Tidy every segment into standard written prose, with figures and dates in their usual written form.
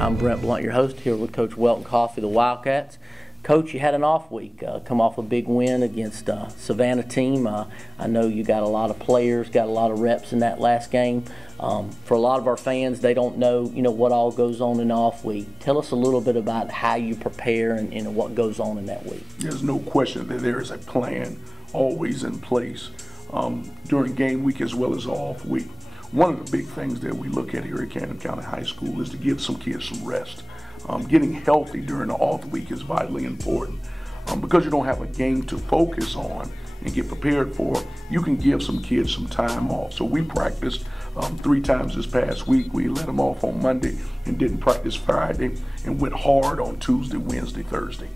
I'm Brent Blunt, your host, here with Coach Welton Coffee, the Wildcats. Coach, you had an off week, come off a big win against Savannah team. I know you got a lot of players, got a lot of reps in that last game. For a lot of our fans, they don't know, what all goes on in the off week. Tell us a little bit about how you prepare and what goes on in that week. There's no question that there is a plan always in place during game week as well as off week. One of the big things that we look at here at Camden County High School is to give some kids some rest. Getting healthy during the off week is vitally important. Because you don't have a game to focus on and get prepared for, you can give some kids some time off. So we practiced 3 times this past week. We let them off on Monday and didn't practice Friday and went hard on Tuesday, Wednesday, Thursday.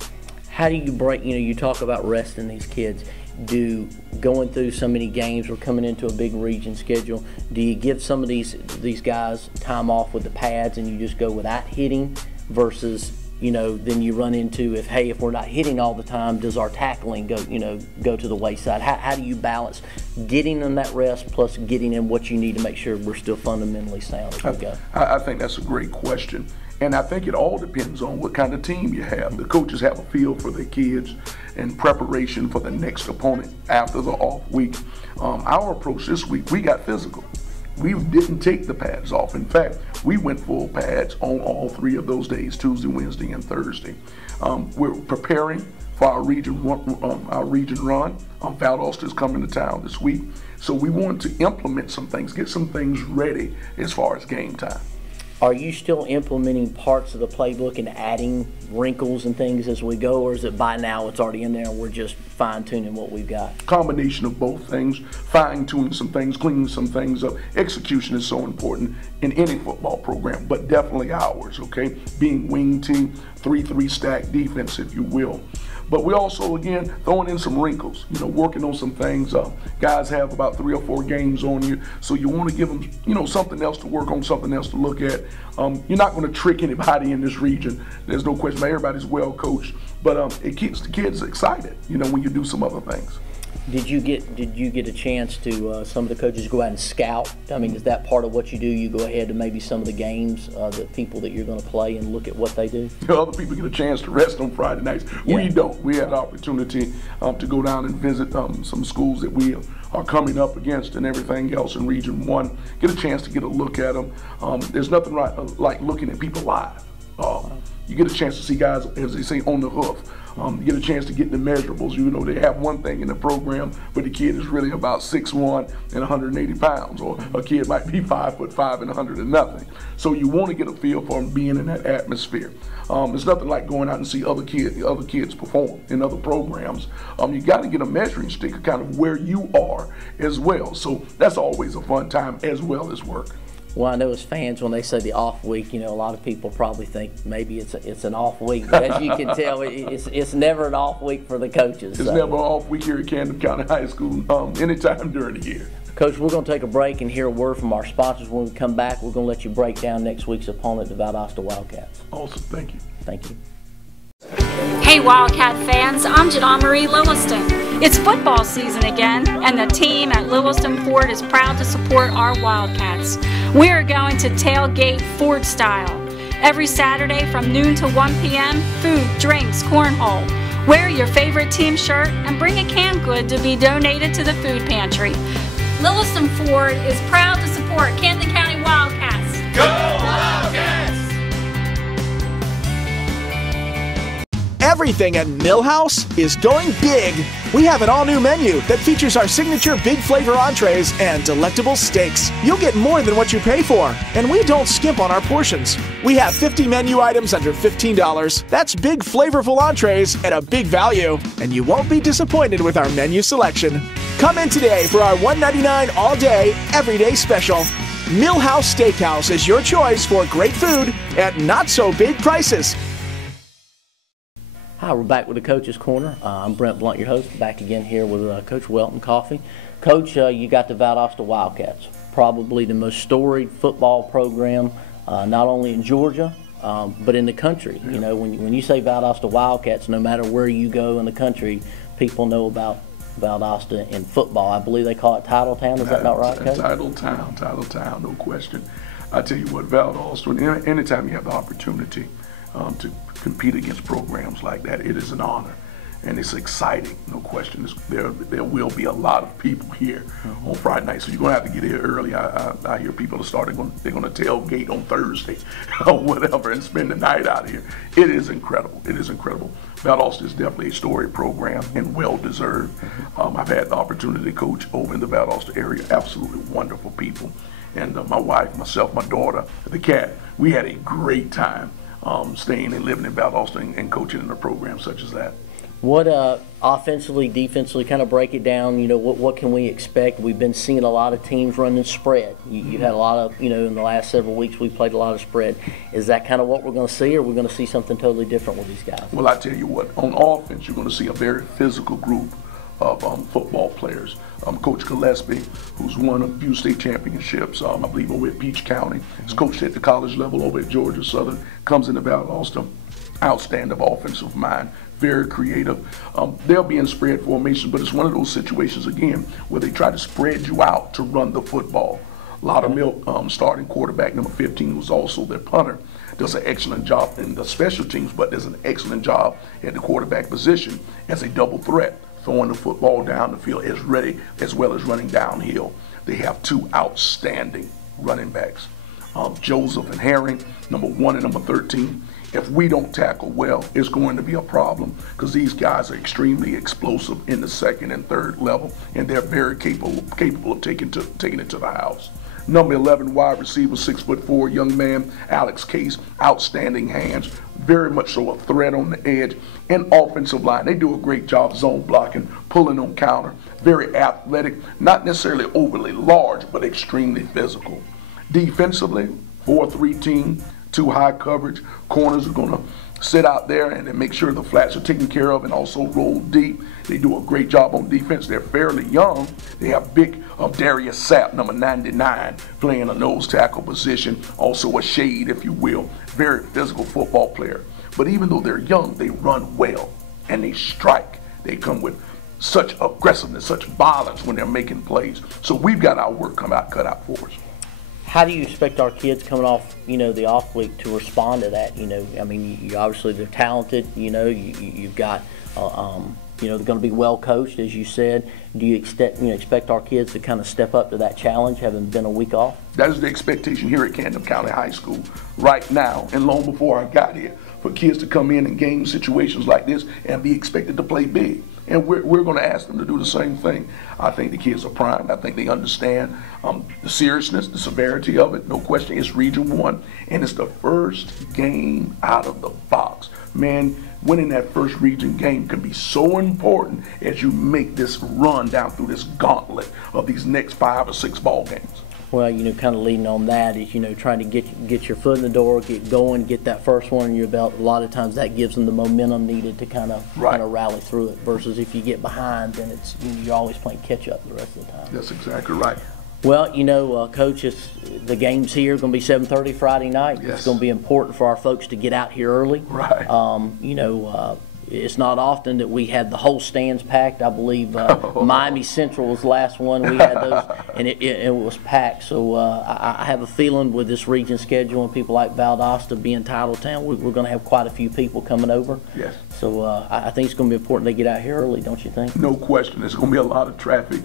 How do you break, you talk about resting these kids. Going through so many games, we're coming into a big region schedule, do you give some of these guys time off with the pads and you just go without hitting versus, then you run into if we're not hitting all the time, does our tackling go to the wayside? How do you balance getting them that rest plus getting in what you need to make sure we're still fundamentally sound as we go? I think that's a great question. And I think it all depends on what kind of team you have. The coaches have a feel for their kids in preparation for the next opponent after the off week. Our approach this week, we got physical. We didn't take the pads off. In fact, we went full pads on all 3 of those days, Tuesday, Wednesday, and Thursday. We're preparing for our region run. Valdosta is coming to town this week. So we want to implement some things, get some things ready as far as game time. Are you still implementing parts of the playbook and adding wrinkles and things as we go, or is it by now it's already in there and we're just fine-tuning what we've got? Combination of both things, fine-tuning some things, cleaning some things up. Execution is so important in any football program, but definitely ours, okay? Being wing team, 3-3 stack defense, if you will. But we also, again, throwing in some wrinkles, working on some things. Guys have about 3 or 4 games on you, so you want to give them, something else to work on, something else to look at. You're not going to trick anybody in this region. There's no question. Everybody's well coached, but it keeps the kids excited, when you do some other things. Did you get a chance to some of the coaches go out and scout? I mean, is that part of what you do? You go ahead to maybe some of the games, the people that you're going to play, and look at what they do? Other people get a chance to rest on Friday nights. Yeah. We don't. We had the opportunity to go down and visit some schools that we are coming up against and everything else in Region 1. Get a chance to get a look at them. There's nothing like looking at people live. You get a chance to see guys, as they say, on the hoof. You get a chance to get the measurables. They have one thing in the program, but the kid is really about 6'1" and 180 pounds, or a kid might be 5'5" and 100 and nothing. So you want to get a feel for them being in that atmosphere. It's nothing like going out and see other kids perform in other programs. You got to get a measuring stick of kind of where you are as well. So that's always a fun time as well as work. Well, I know as fans, when they say the off week, a lot of people probably think maybe it's an off week. But as you can tell, it's never an off week for the coaches. It's never an off week here at Camden County High School anytime during the year. Coach, we're going to take a break and hear a word from our sponsors. When we come back, we're going to let you break down next week's opponent, the Valdosta Wildcats. Awesome. Thank you. Thank you. Hey Wildcat fans, I'm Janelle Marie Lewiston. It's football season again, and the team at Lewiston Ford is proud to support our Wildcats. We are going to tailgate Ford style. Every Saturday from noon to 1 p.m., food, drinks, cornhole. Wear your favorite team shirt and bring a canned good to be donated to the food pantry. Lewiston Ford is proud to support Camden County Wildcats. Go Wildcats! Everything at Millhouse is going big. We have an all-new menu that features our signature big flavor entrees and delectable steaks. You'll get more than what you pay for, and we don't skimp on our portions. We have 50 menu items under $15. That's big flavorful entrees at a big value, and you won't be disappointed with our menu selection. Come in today for our $1.99 all-day, everyday special. Millhouse Steakhouse is your choice for great food at not-so-big prices. Hi, we're back with the Coach's Corner. I'm Brent Blunt, your host, back again here with Coach Welton Coffee. Coach, you got the Valdosta Wildcats, probably the most storied football program, not only in Georgia, but in the country. When you say Valdosta Wildcats, no matter where you go in the country, people know about Valdosta in football. I believe they call it Title Town. Is that not right, Coach? Title Town, no question. I tell you what, Valdosta, anytime you have the opportunity to compete against programs like that, it is an honor. And it's exciting, no question. There will be a lot of people here on Friday night, so you're gonna have to get here early. I hear people they're gonna tailgate on Thursday or whatever and spend the night out here. It is incredible. It is incredible. Valdosta is definitely a storied program and well deserved. I've had the opportunity to coach over in the Valdosta area. Absolutely wonderful people, and my wife, myself, my daughter, the cat. We had a great time staying and living in Valdosta and coaching in a program such as that. What offensively, defensively, kind of break it down, you know, what can we expect? We've been seeing a lot of teams running spread. You've had a lot of, you know, in the last several weeks we've played a lot of spread. Is that kind of what we're going to see, or are we going to see something totally different with these guys? Well, I tell you what, on offense you're going to see a very physical group of football players. Coach Gillespie, who's won a few state championships, I believe over at Peach County, has coached at the college level over at Georgia Southern, comes into Valdosta. Outstanding offensive mind, very creative. They'll be in spread formation, but it's one of those situations, again, where they try to spread you out to run the football. A lot of milk. Starting quarterback number 15, who's also their punter, does an excellent job in the special teams, but does an excellent job at the quarterback position as a double threat, throwing the football down the field as well as running downhill. They have two outstanding running backs, Joseph and Herring, number 1 and number 13. If we don't tackle well, it's going to be a problem, because these guys are extremely explosive in the second and third level, and they're very capable of taking it to the house. Number 11 wide receiver, 6'4" young man, Alex Case, outstanding hands, very much so a threat on the edge. And offensive line, they do a great job zone blocking, pulling on counter, very athletic, not necessarily overly large, but extremely physical. Defensively, 4-3 team. Too high coverage. Corners are going to sit out there and make sure the flats are taken care of and also roll deep. They do a great job on defense. They're fairly young. They have big Darius Sapp, number 99, playing a nose tackle position, also a shade, if you will. Very physical football player. But even though they're young, they run well and they strike. They come with such aggressiveness, such violence when they're making plays. So we've got our work cut out for us. How do you expect our kids coming off, you know, the off week to respond to that? You know, I mean, you obviously they're talented. You know, you've got, you know, they're going to be well coached, as you said. Do you expect our kids to kind of step up to that challenge, having been a week off? That is the expectation here at Camden County High School right now, and long before I got here, for kids to come in game situations like this and be expected to play big. And we're going to ask them to do the same thing. I think the kids are primed. I think they understand the seriousness, the severity of it. No question, it's Region 1, and it's the first game out of the box. Man, winning that first region game can be so important as you make this run down through this gauntlet of these next 5 or 6 ball games. Well, you know, kind of leading on that is, you know, trying to get your foot in the door, get going, get that first one in your belt. A lot of times that gives them the momentum needed to kind of rally through it. Versus if you get behind, then it's you're always playing catch up the rest of the time. That's exactly right. Well, you know, Coach, the game's here. Going to be 7:30 Friday night. Yes. It's going to be important for our folks to get out here early. Right. You know. It's not often that we had the whole stands packed. I believe Miami Central was the last one we had those, and it was packed. So I have a feeling with this region schedule and people like Valdosta being title town, we're going to have quite a few people coming over. Yes. So I think it's going to be important they get out here early, don't you think? No question. There's going to be a lot of traffic.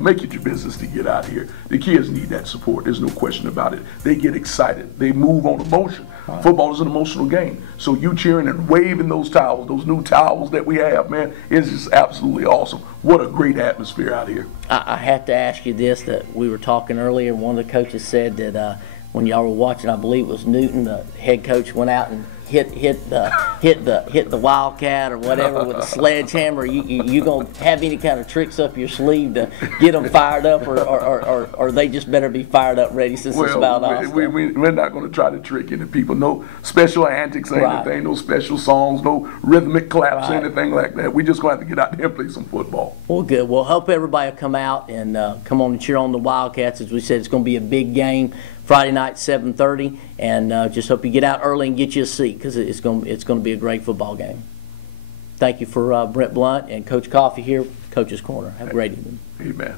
Make it your business to get out here. The kids need that support. There's no question about it. They get excited. They move on emotion. Right. Football is an emotional game. So you cheering and waving those towels, those new towels that we have, man, it's just absolutely awesome. What a great atmosphere out here. I have to ask you this, that we were talking earlier. One of the coaches said that when y'all were watching, I believe it was Newton, the head coach went out and hit the Wildcat or whatever with a sledgehammer. You gonna have any kind of tricks up your sleeve to get them fired up, or they just better be fired up ready since it's about us? We're not going to try to trick any people. No special antics or anything. No special songs. No rhythmic claps or anything like that. We just going to have to get out there and play some football. Well, good. Well, hope everybody will come out and come on and cheer on the Wildcats. As we said, it's going to be a big game. Friday night, 7:30, and just hope you get out early and get you a seat, because it's going to be a great football game. Thank you for Brent Blunt and Coach Coffey here, Coach's Corner. Have a great evening. Amen.